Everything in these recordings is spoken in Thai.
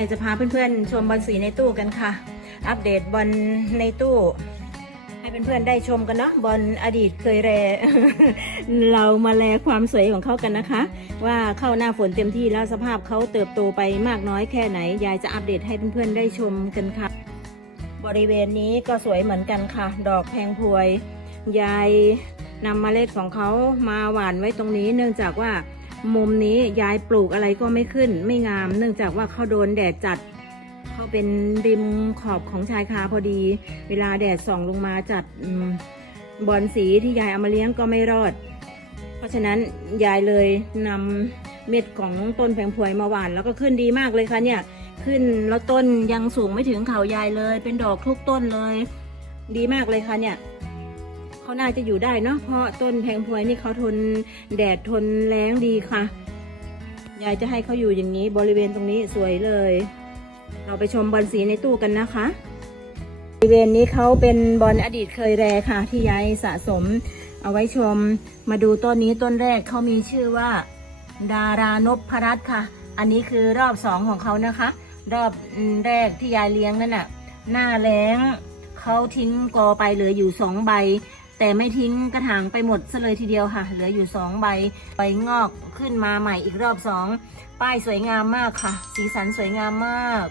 อยจะพาเพื่อนๆชมบอลสีในตู้กันค่ะ อัปเดตบอลในตู้ ให้เพื่อนๆได้ชมกันเนาะบอลอดีตเคยแรเรามาแลความสวยของเขากันนะคะ ว่าเข้าหน้าฝนเต็มที่แล้วสภาพเขาเติบโตไปมากน้อยแค่ไหน ยายจะอัปเดตให้เพื่อนๆได้ชมกันค่ะ บริเวณนี้ก็สวยเหมือนกันค่ะ ดอกแพงพวย ยายนำเมล็ดของเขามาหว่านไว้ตรงนี้ เนื่องจากว่า มุมนี้ยายปลูกอะไรก็ไม่ขึ้น ไม่งาม เนื่องจากว่าเขาโดนแดดจัดเขาเป็นริมขอบของชายคาพอดี เวลาแดดส่องลงมาจัดอบอลสีที่ยายเอามาเลี้ยงก็ไม่รอด เพราะฉะนั้นยายเลยนำเม็ดของต้นแพงพวยมาหว่านแล้วก็ขึ้นดีมากเลยค่ะเนี่ย ขึ้นแล้วต้นยังสูงไม่ถึงเข่ายายเลย เป็นดอกทุกต้นเลย ดีมากเลยค่ะเนี่ย เขาน่าจะอยู่ได้เนาะเพราะต้นแพงพวยนี่เขาทนแดดทนแล้งดีค่ะยายจะให้เขาอยู่อย่างนี้บริเวณตรงนี้สวยเลย เราไปชมบอลสีในตู้กันนะคะ บริเวณนี้เขาเป็นบอลอดีตเคยแรค่ะ ที่ยายสะสม เอาไว้ชมมาดูต้นนี้ต้นแรกเขามีชื่อว่า ดารานพรัตค่ะ อันนี้คือรอบสองของเขานะคะ รอบแรกที่ยายเลี้ยงนั่นน่ะหน้าแล้งเขาทิ้งกอไปเหลืออยู่สองใบ แต่ไม่ทิ้งกระถางไปหมดซะเลยทีเดียวค่ะ เหลืออยู่สองใบ ใบงอกขึ้นมาใหม่อีกรอบสองป้ายสวยงามมากค่ะ สีสันสวยงามมาก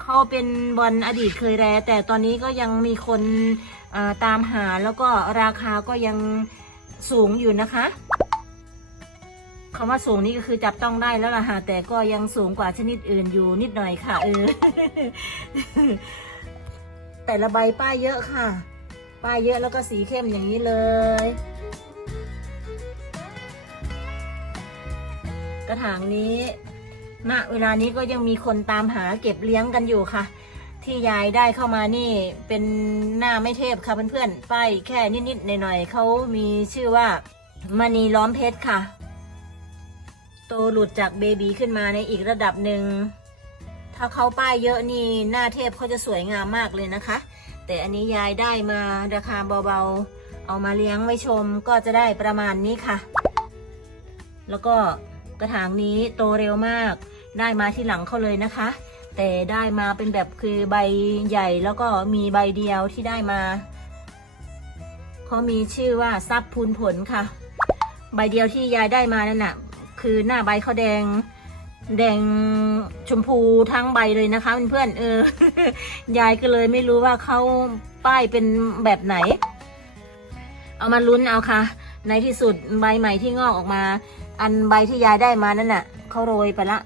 เขาเป็นบอลอดีตเคยแรแต่ตอนนี้ก็ยังมีคนตามหาแล้วก็ราคาก็ยังสูงอยู่นะคะคำว่าสูงนี่ก็คือจับต้องได้แล้วล่ะค่ะแต่ก็ยังสูงกว่าชนิดอื่นอยู่นิดหน่อยค่ะเออแต่ละใบป้ายเยอะค่ะ ป้ายเยอะแล้วก็สีเข้มอย่างนี้เลย กระถางนี้ณเวลานี้ก็ยังมีคนตามหาเก็บเลี้ยงกันอยู่ค่ะ ที่ยายได้เข้ามานี่เป็นหน้าไม่เทพค่ะเพื่อนๆป้ายแค่นิดๆหน่อยๆเขามีชื่อว่ามณีล้อมเพชรค่ะ โตหลุดจากเบบีขึ้นมาในอีกระดับหนึ่งถ้าเขาป้ายเยอะนี่หน้าเทพเขาจะสวยงามมากเลยนะคะ แต่อันนี้ยายได้มาราคาเบาๆ เอามาเลี้ยงไว้ชมก็จะได้ประมาณนี้ค่ะ แล้วก็กระถางนี้โตเร็วมาก ได้มาที่หลังเขาเลยนะคะ แต่ได้มาเป็นแบบคือใบใหญ่แล้วก็มีใบเดียวที่ได้มาเขามีชื่อว่าซับพูนผลค่ะ ใบเดียวที่ยายได้มานั่นน่ะ คือหน้าใบเขาแดง แดงชมพูทั้งใบเลยนะคะเพื่อนๆเออ ยายก็เลยไม่รู้ว่าเขาป้ายเป็นแบบไหน เอามาลุ้นเอาค่ะ ในที่สุดใบใหม่ที่งอกออกมา อันใบที่ยายได้มานั่นน่ะเขาโรยไปละ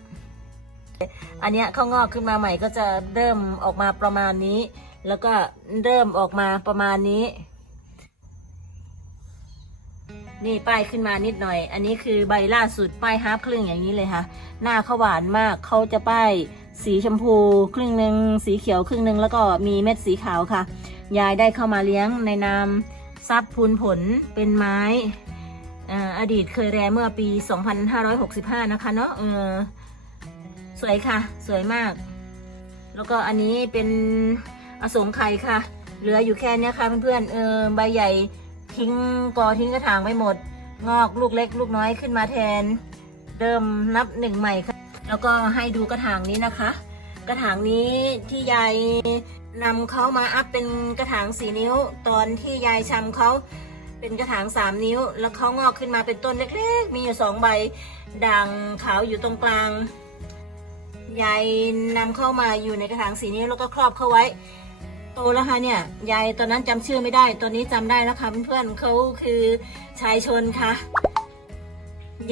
อันเนี้ยเขางอกขึ้นมาใหม่ก็จะเริ่มออกมาประมาณนี้ แล้วก็เริ่มออกมาประมาณนี้ นี่ป้ายขึ้นมานิดหน่อย อันนี้คือใบล่าสุดป้ายฮาร์ฟครึ่งอย่างนี้เลยค่ะ หน้าเขาหวานมากเขาจะป้ายสีชมพูครึ่งหนึ่งสีเขียวครึ่งหนึ่งแล้วก็มีเม็ดสีขาวค่ะ ยายได้เข้ามาเลี้ยงในนามซับพูนผลเป็นไม้อ่าอดีตเคยแรเมื่อปี 2565 นะคะเนาะเออสวยค่ะ สวยมาก แล้วก็อันนี้เป็นอสงไข่ค่ะ เหลืออยู่แค่นี้ค่ะเพื่อนๆเออใบใหญ่ ทิ้งกอทิ้งกระถางไปหมด งอกลูกเล็กลูกน้อยขึ้นมาแทน เริ่มนับหนึ่งใหม่ค่ะแล้วก็ให้ดูกระถางนี้นะคะ กระถางนี้ที่ยายนำเขามาอัพเป็นกระถางสีนิ้ว ตอนที่ยายชำเขาเป็นกระถางสามนิ้ว แล้วเขางอกขึ้นมาเป็นต้นเล็กๆ มีอยู่สองใบด่างขาวอยู่ตรงกลางยายนำเข้ามาอยู่ในกระถางสีนิ้วแล้วก็ครอบเข้าไว้ โตแล้วค่ะเนี่ยยายตอนนั้นจำชื่อไม่ได้ ตอนนี้จำได้แล้วค่ะเพื่อนๆเขาคือชายชนค่ะ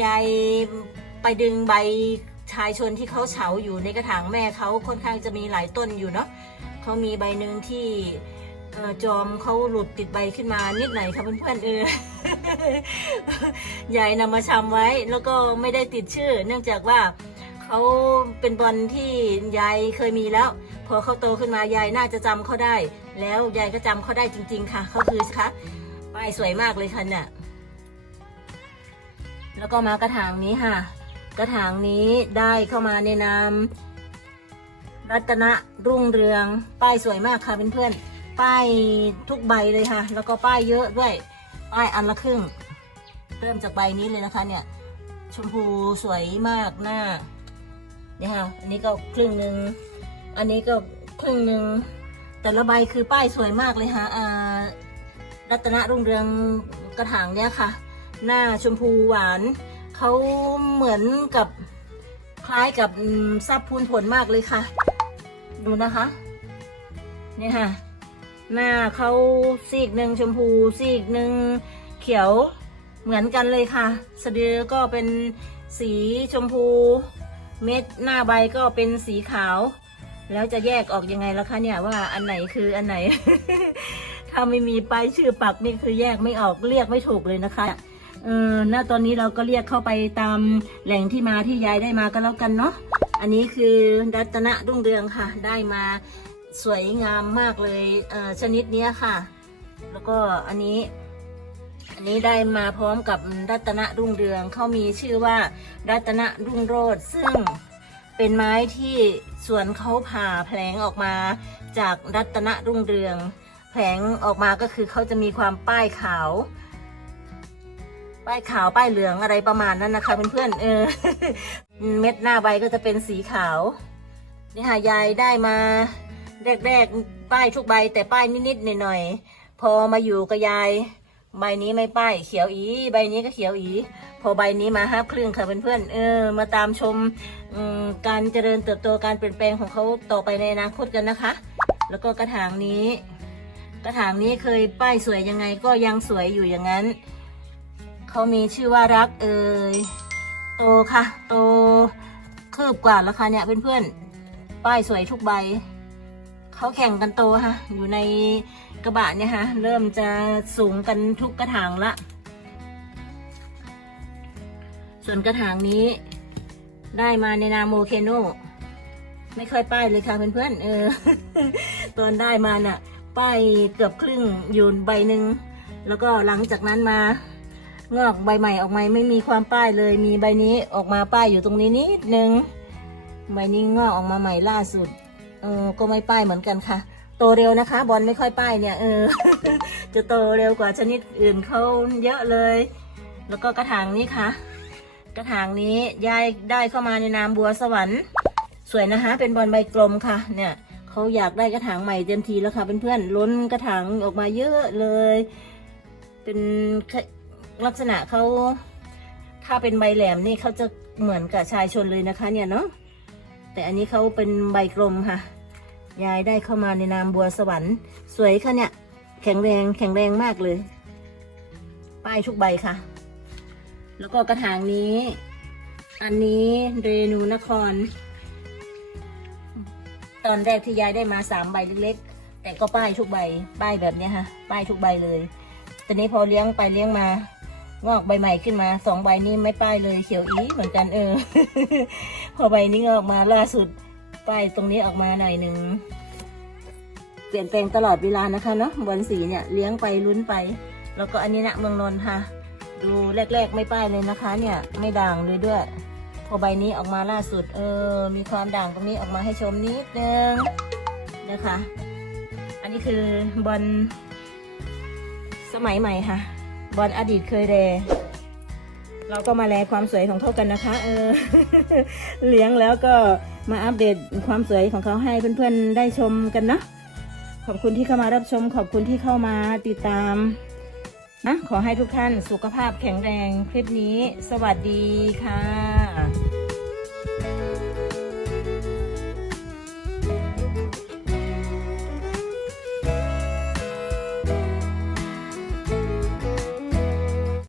ยายไปดึงใบชายชนที่เขาเฉาอยู่ในกระถางแม่เขาค่อนข้างจะมีหลายต้นอยู่เนาะเขามีใบหนึ่งที่จอมเขาหลุดติดใบขึ้นมานิดหน่อยค่ะเพื่อนๆเออยายนำมาชำไว้แล้วก็ไม่ได้ติดชื่อ เนื่องจากว่าเขาเป็นบอลที่ยายเคยมีแล้ว พอเขาโตขึ้นมายายน่าจะจำเขาได้ แล้วยายก็จำเขาได้จริง ๆ ค่ะเขาคือคะป้ายสวยมากเลยค่ะเนี่ยแล้วก็มากระถางนี้ค่ะ กระถางนี้ได้เข้ามาในนามรัตนรุ่งเรือง ป้ายสวยมากค่ะเพื่อนๆป้ายทุกใบเลยค่ะ แล้วก็ป้ายเยอะด้วยป้ายอันละครึ่ง เริ่มจากใบนี้เลยนะคะเนี่ยชมพูสวยมากหน้าเนี่ยค่ะอันนี้ก็ครึ่งหนึ่ง อันนี้ก็ครึ่งหนึ่งแต่ละใบคือป้ายสวยมากเลยค่ะรัตนรุ่งเรืองกระถางเนี่ยค่ะ หน้าชมพูหวานเขาเหมือนกับคล้ายกับซับพูนผลมากเลยค่ะ ดูนะคะเนี่ยค่ะ หน้าเขาซีกหนึ่งชมพูซีกหนึ่งเขียวเหมือนกันเลยค่ะ สะดือก็เป็นสีชมพู เม็ดหน้าใบก็เป็นสีขาว แล้วจะแยกออกยังไงล่ะคะเนี่ยว่าอันไหนคืออันไหน ถ้าไม่มีป้ายชื่อปักนี่คือแยกไม่ออกเรียกไม่ถูกเลยนะคะเออณตอนนี้เราก็เรียกเข้าไปตามแหล่งที่มาที่ยายได้มาก็แล้วกันเนาะ อันนี้คือรัตนรุ่งเรืองค่ะ ได้มาสวยงามมากเลยเอ่อชนิดเนี้ยค่ะ แล้วก็อันนี้ อันนี้ได้มาพร้อมกับรัตนรุ่งเรืองเขามีชื่อว่ารัตนรุ่งโรจน์ซึ่ง เป็นไม้ที่สวนเขาผ่าแผลงออกมาจากรัตนรุ่งเรือง แผลงออกมาก็คือเขาจะมีความป้ายขาว ป้ายขาวป้ายเหลืองอะไรประมาณนั้นนะคะเพื่อนๆเออ เม็ดหน้าใบก็จะเป็นสีขาวนี่ค่ะยายได้มาแรกๆป้ายทุกใบแต่ป้ายนิดๆหน่อยๆพอมาอยู่กับยาย ใบนี้ไม่ป้ายเขียวอีใบนี้ก็เขียวอี พอใบนี้มาห้าครึ่งค่ะเพื่อนๆเออ มาตามชมมการเจริญเติบโตการเปลี่ยนแปลงของเขาต่อไปในอนาคตกันนะคะ แล้วก็กระถางนี้ กระถางนี้เคยป้ายสวยยังไงก็ยังสวยอยู่อย่างนั้นเขามีชื่อว่ารักเอ่ยโตค่ะ โตคืบกว่าแล้วค่ะเนี่ยเพื่อนๆป้ายสวยทุกใบ เขาแข่งกันโตค่ะอยู่ในกระบะเนี่ยค่ะเริ่มจะสูงกันทุกกระถางละ ส่วนกระถางนี้ได้มาในนามโมเคโนไม่ค่อยป้ายเลยค่ะเพื่อนๆ เออ ตอนได้มาน่ะ ป้ายเกือบครึ่งอยู่ใบหนึ่ง แล้วก็หลังจากนั้นมางอกใบใหม่ออกมาไม่มีความป้ายเลย มีใบนี้ออกมาป้ายอยู่ตรงนี้นิดนึง ใบนี้งอกออกมาใหม่ล่าสุด เออก็ไม่ป้ายเหมือนกันค่ะ โตเร็วนะคะ บอลไม่ค่อยป้ายเนี่ยเออ จะโตเร็วกว่าชนิดอื่นเขาเยอะเลย แล้วก็กระถางนี้ค่ะ กระถางนี้ยายได้เข้ามาในนามบัวสวรรค์ สวยนะคะ เป็นบอลใบกลมค่ะ เนี่ยเขาอยากได้กระถางใหม่เต็มทีแล้วค่ะเพื่อนๆล้นกระถางออกมาเยอะเลย เป็นลักษณะเขาถ้าเป็นใบแหลมนี่เขาจะเหมือนกับชายชนเลยนะคะ เนี่ยเนาะ แต่อันนี้เขาเป็นใบกลมค่ะ ยายได้เข้ามาในนามบัวสวรรค์ สวยค่ะเนี่ย แข็งแรงแข็งแรงมากเลย ป้ายทุกใบค่ะ แล้วก็กระถางนี้ อันนี้เรนูนคร ตอนแรกที่ยายได้มาสามใบเล็กๆ แต่ก็ป้ายทุกใบ ป้ายแบบเนี้ยค่ะ ป้ายทุกใบเลยตอนนี้พอเลี้ยงไปเลี้ยงมา งอกใบใหม่ขึ้นมาสองใบนี้ไม่ป้ายเลยเขียวอีเหมือนกันเออ พอใบนี้งอกมาล่าสุดป้ายตรงนี้ออกมาหน่อยหนึ่งเปลี่ยนแปลงตลอดเวลานะคะเนาะบอลสีเนี่ยเลี้ยงไปลุ้นไป แล้วก็อันนี้นะเมืองนนท์ค่ะ ดูแรก ๆ ไม่ป้ายเลยนะคะ เนี่ยไม่ด่างเลยด้วย พอใบนี้ออกมาล่าสุด เออ มีความด่างตรงนี้ออกมาให้ชมนิดนึงนะคะ อันนี้คือบอลสมัยใหม่ค่ะ บอลอดีตเคยแรเราก็มาแลความสวยของเขากันนะคะเออเลี้ยงแล้วก็มาอัปเดตความสวยของเขาให้เพื่อนๆได้ชมกันนะขอบคุณที่เข้ามารับชม ขอบคุณที่เข้ามาติดตามนะขอให้ทุกท่านสุขภาพแข็งแรงคลิปนี้ สวัสดีค่ะ